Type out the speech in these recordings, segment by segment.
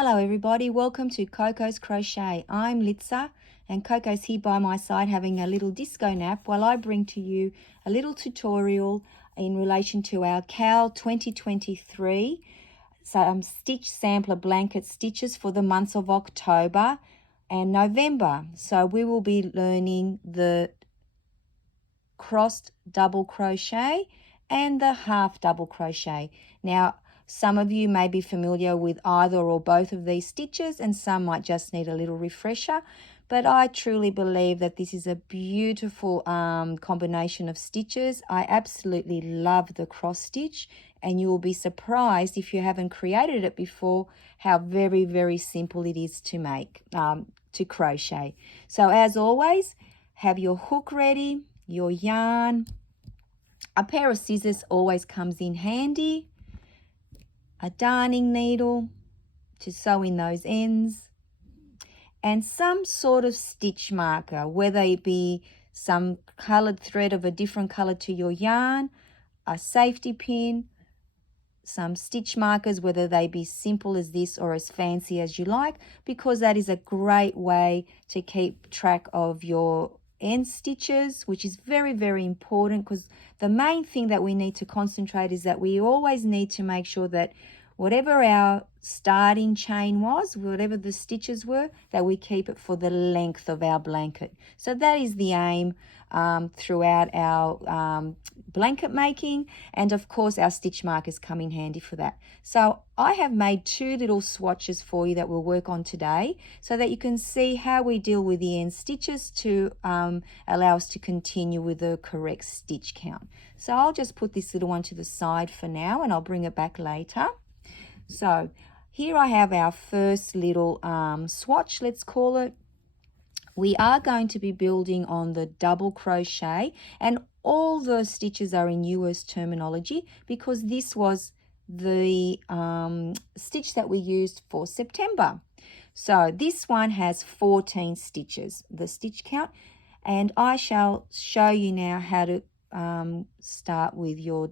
Hello everybody, welcome to Coco's Crochet. I'm Litza and Coco's here by my side having a little disco nap while I bring to you a little tutorial in relation to our CAL 2023 stitch sampler blanket stitches for the months of October and November. So we will be learning the crossed double crochet and the half double crochet. Now, some of you may be familiar with either or both of these stitches and some might just need a little refresher, but I truly believe that this is a beautiful combination of stitches. I absolutely love the cross stitch, and you will be surprised if you haven't created it before how very, very simple it is to make, to crochet. So as always, have your hook ready, your yarn. A pair of scissors always comes in handy, a darning needle to sew in those ends, and some sort of stitch marker, whether it be some coloured thread of a different colour to your yarn, a safety pin, some stitch markers, whether they be simple as this or as fancy as you like, because that is a great way to keep track of your end stitches, which is very, very important, because the main thing that we need to concentrate is that we always need to make sure that whatever our starting chain was, whatever the stitches were, that we keep it for the length of our blanket. So that is the aim throughout our blanket making, and of course our stitch markers come in handy for that. So I have made two little swatches for you that we'll work on today so that you can see how we deal with the end stitches to allow us to continue with the correct stitch count. So I'll just put this little one to the side for now and I'll bring it back later. So here I have our first little swatch, let's call it. We are going to be building on the double crochet, and all the stitches are in US terminology because this was the stitch that we used for September. So this one has 14 stitches, the stitch count, and I shall show you now how to start with your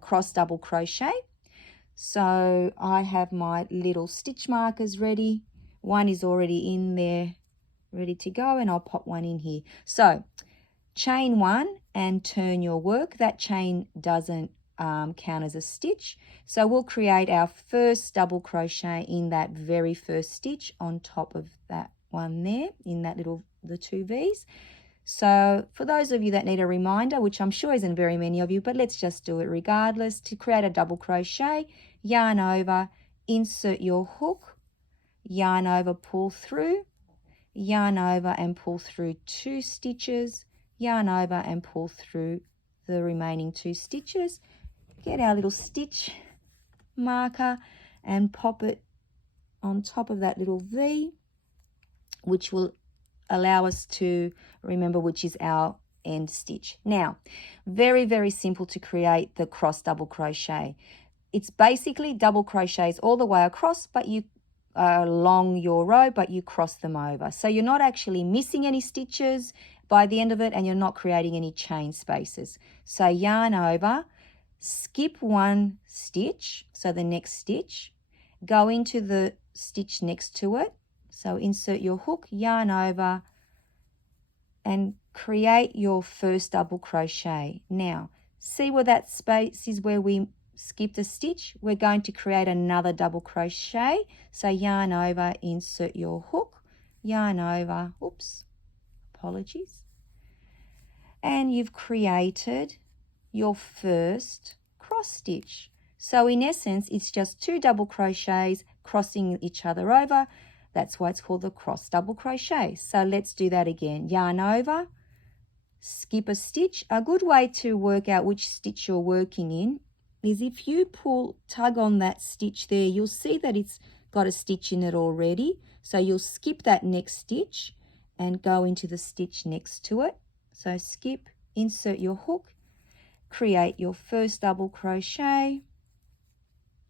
cross double crochet. So I have my little stitch markers ready. One is already in there, ready to go, and I'll pop one in here. So chain one and turn your work. That chain doesn't count as a stitch. So we'll create our first double crochet in that very first stitch on top of that one there, in that little, the two V's. So for those of you that need a reminder, which I'm sure isn't very many of you, but let's just do it regardless, to create a double crochet, yarn over, insert your hook, yarn over, pull through, yarn over and pull through 2 stitches, yarn over and pull through the remaining 2 stitches, get our little stitch marker and pop it on top of that little V, which will allow us to remember which is our end stitch. Now, very, very simple to create the cross double crochet. It's basically double crochets all the way across, but you along your row, but you cross them over. So you're not actually missing any stitches by the end of it, and you're not creating any chain spaces. So yarn over, skip 1 stitch, so the next stitch, go into the stitch next to it. So insert your hook, yarn over, and create your first double crochet. Now, see where that space is where we skipped a stitch? We're going to create another double crochet. So yarn over, insert your hook, yarn over, oops, apologies. And you've created your first cross stitch. So in essence, it's just 2 double crochets crossing each other over. That's why it's called the cross double crochet. So let's do that again. Yarn over, skip a stitch. A good way to work out which stitch you're working in is if you tug on that stitch there, you'll see that it's got a stitch in it already. So you'll skip that next stitch and go into the stitch next to it. So skip, insert your hook, create your first double crochet,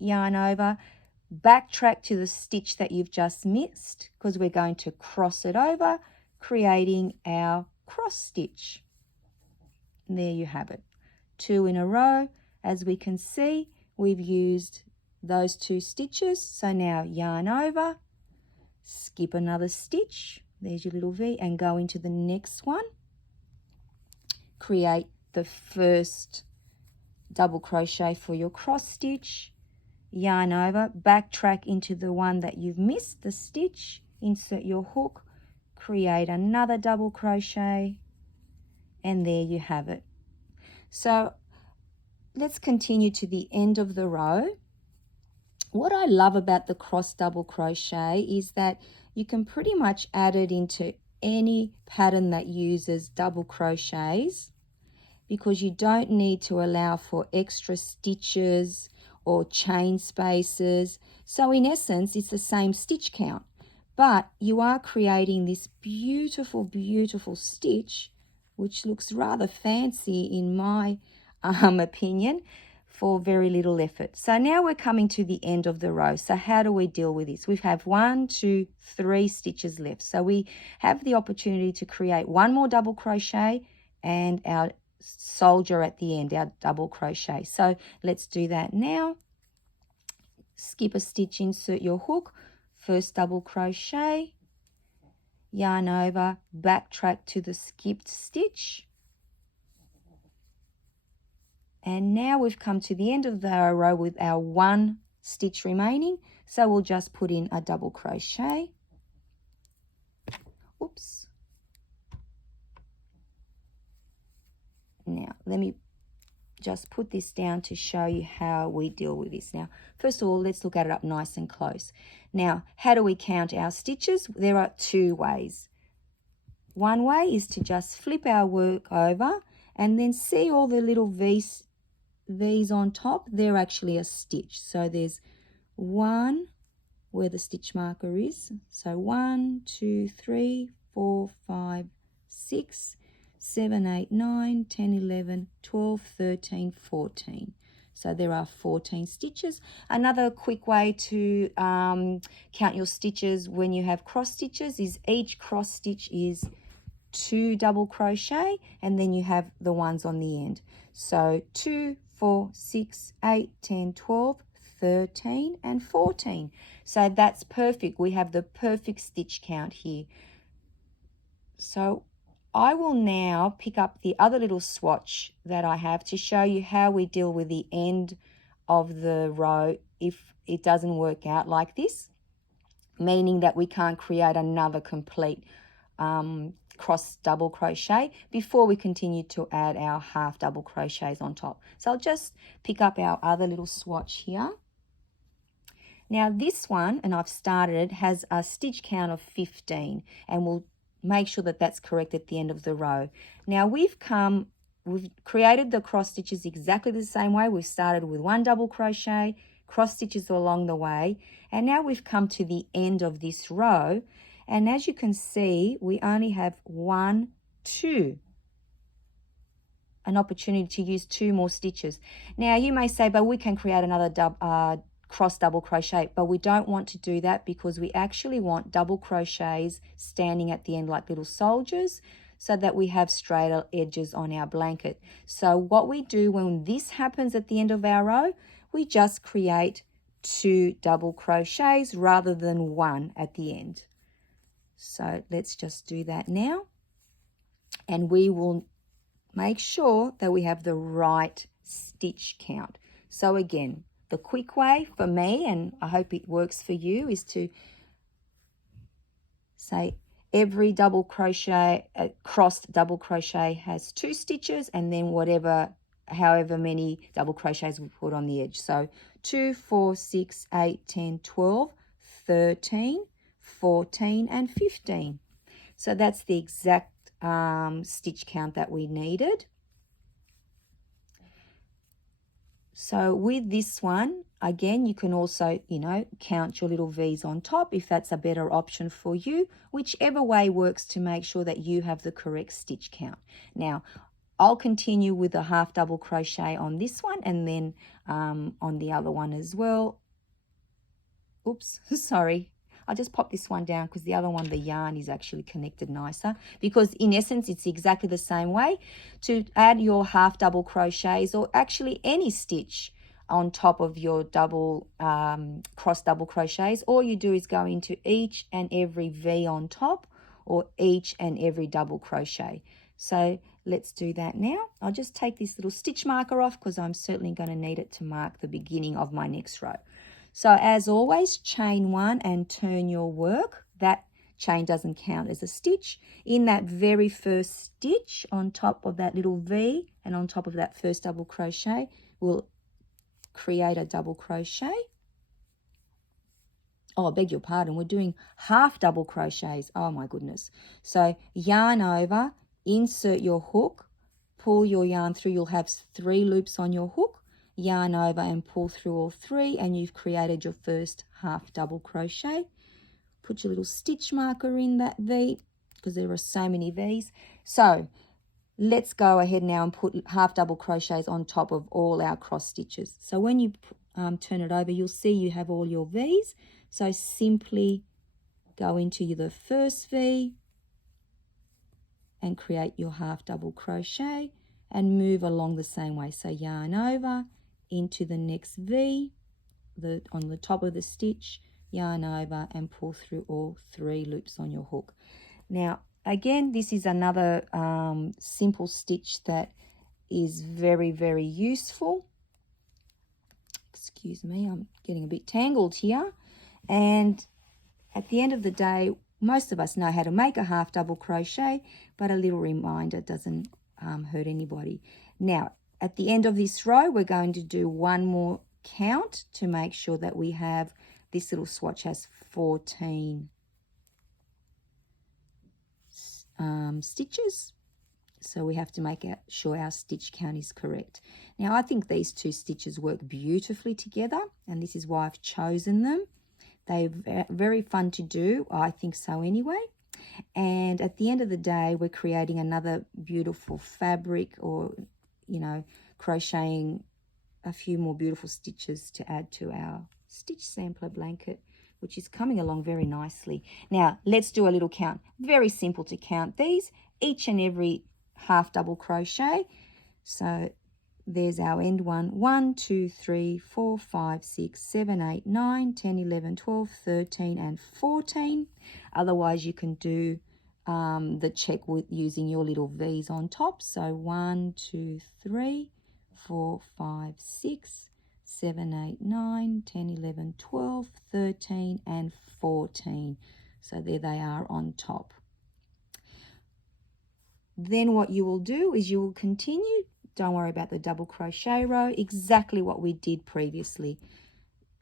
yarn over, backtrack to the stitch that you've just missed because we're going to cross it over, creating our cross stitch. And there you have it, 2 in a row. As we can see, we've used those 2 stitches. So now yarn over, skip another stitch, there's your little V, and go into the next one. Create the first double crochet for your cross stitch, yarn over, backtrack into the one that you've missed the stitch, insert your hook, create another double crochet, and there you have it. So let's continue to the end of the row. What I love about the cross double crochet is that you can pretty much add it into any pattern that uses double crochets, because you don't need to allow for extra stitches or chain spaces. So in essence, it's the same stitch count, but you are creating this beautiful, beautiful stitch, which looks rather fancy in my opinion, for very little effort. So now we're coming to the end of the row. So how do we deal with this? We have 1, 2, 3 stitches left. So we have the opportunity to create 1 more double crochet and our soldier at the end, our double crochet. So let's do that now. Skip a stitch, insert your hook, first double crochet, yarn over, backtrack to the skipped stitch. And now we've come to the end of the row with our 1 stitch remaining. So we'll just put in a double crochet. Oops. Now, let me just put this down to show you how we deal with this. Now, first of all, let's look at it up nice and close. Now, how do we count our stitches? There are 2 ways. One way is to just flip our work over and then see all the little V's on top. They're actually a stitch. So there's 1 where the stitch marker is. So 1, 2, 3, 4, 5, 6, 7, 8, 9, 10, 11, 12, 13, 14. So there are 14 stitches. Another quick way to count your stitches when you have cross stitches is each cross stitch is 2 double crochet, and then you have the ones on the end. So 2, 4, 6, 8, 10, 12, 13, and 14. So that's perfect. We have the perfect stitch count here. So I will now pick up the other little swatch that I have to show you how we deal with the end of the row if it doesn't work out like this, meaning that we can't create another complete cross double crochet before we continue to add our half double crochets on top. So I'll just pick up our other little swatch here. Now this one, and I've started, has a stitch count of 15, and we'll make sure that that's correct at the end of the row. Now we've created the cross stitches exactly the same way. We've started with 1 double crochet, cross stitches along the way, and now we've come to the end of this row. And as you can see, we only have 1, 2, an opportunity to use 2 more stitches. Now you may say, but we can create another cross double crochet, but we don't want to do that because we actually want double crochets standing at the end like little soldiers, so that we have straighter edges on our blanket. So what we do when this happens at the end of our row, we just create 2 double crochets rather than 1 at the end. So let's just do that now, and we will make sure that we have the right stitch count. So again, the quick way for me, and I hope it works for you, is to say every double crochet, crossed double crochet has 2 stitches, and then however many double crochets we put on the edge. So 2, 4, 6, 8, 10, 12, 13, 14, and 15. So that's the exact stitch count that we needed. So with this one, again, you can also, count your little V's on top if that's a better option for you, whichever way works to make sure that you have the correct stitch count. Now, I'll continue with a half double crochet on this one, and then on the other one as well. Oops, sorry. I'll just pop this one down because the other one, the yarn is actually connected nicer, because in essence it's exactly the same way to add your half double crochets, or actually any stitch on top of your double cross double crochets. All you do is go into each and every V on top, or each and every double crochet. So let's do that now. I'll just take this little stitch marker off because I'm certainly going to need it to mark the beginning of my next row. So as always, chain 1 and turn your work. That chain doesn't count as a stitch. In that very first stitch on top of that little V and on top of that first double crochet, we'll create a double crochet. Oh, I beg your pardon, we're doing half double crochets. Oh my goodness. So yarn over, insert your hook, pull your yarn through. You'll have 3 loops on your hook. Yarn over and pull through all 3, and you've created your first half double crochet. Put your little stitch marker in that V because there are so many V's. So let's go ahead now and put half double crochets on top of all our cross stitches. So when you turn it over, you'll see you have all your V's. So simply go into the first V and create your half double crochet and move along the same way. So yarn over into the next V, on the top of the stitch, yarn over and pull through all 3 loops on your hook. Now again, this is another simple stitch that is very, very useful. Excuse me, I'm getting a bit tangled here. And at the end of the day, most of us know how to make a half double crochet, but a little reminder doesn't hurt anybody. Now, at the end of this row, we're going to do one more count to make sure that we have, this little swatch has 14 stitches. So we have to make sure our stitch count is correct. Now, I think these 2 stitches work beautifully together, and this is why I've chosen them. They're very fun to do. I think so anyway. And at the end of the day, we're creating another beautiful fabric, or, you know, crocheting a few more beautiful stitches to add to our stitch sampler blanket, which is coming along very nicely. Now, let's do a little count. Very simple to count these, each and every half double crochet. So there's our end one. 1, 2, 3, 4, 5, 6, 7, 8, 9, 10, 11, 12, 13, and 14. Otherwise, you can do the check with using your little V's on top. So 1, 2, 3, 4, 5, 6, 7, 8, 9, 10, 11, 12, 13, and 14. So there they are on top. Then what you will do is you will continue. Don't worry about the double crochet row, exactly what we did previously.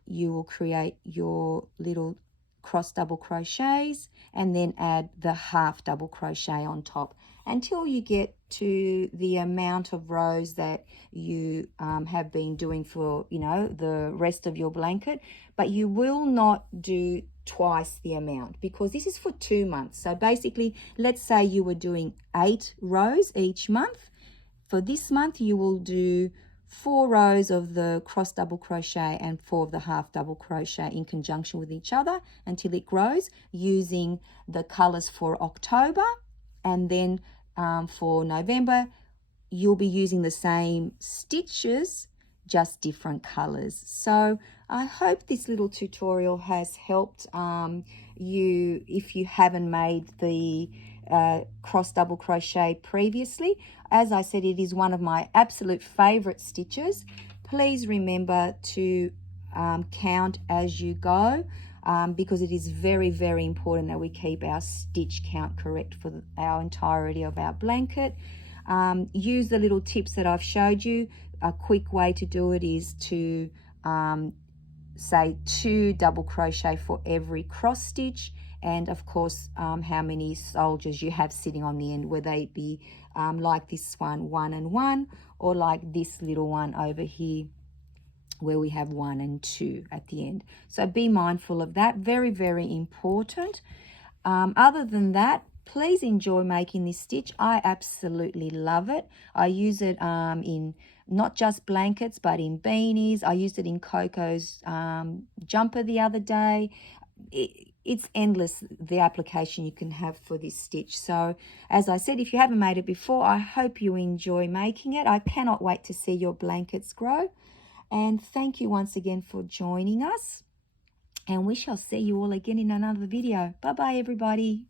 You will create your little cross double crochets and then add the half double crochet on top until you get to the amount of rows that you have been doing for, you know, the rest of your blanket. But you will not do twice the amount because this is for 2 months. So basically, let's say you were doing 8 rows each month. For this month, you will do 4 rows of the cross double crochet and 4 of the half double crochet in conjunction with each other until it grows, using the colors for October. And then for November, you'll be using the same stitches, just different colors. So I hope this little tutorial has helped you if you haven't made the cross double crochet previously. As I said, it is one of my absolute favorite stitches. Please remember to count as you go because it is very, very important that we keep our stitch count correct for our entirety of our blanket. Use the little tips that I've showed you. A quick way to do it is to say 2 double crochet for every cross stitch, and of course how many soldiers you have sitting on the end, whether they be like this one, 1 and 1, or like this little one over here where we have 1 and 2 at the end. So be mindful of that, very, very important. Other than that, please enjoy making this stitch. I absolutely love it. I use it in not just blankets, but in beanies. I used it in Coco's jumper the other day. It's endless, the application you can have for this stitch. So as I said, if you haven't made it before, I hope you enjoy making it. I cannot wait to see your blankets grow. And thank you once again for joining us. And we shall see you all again in another video. Bye-bye, everybody.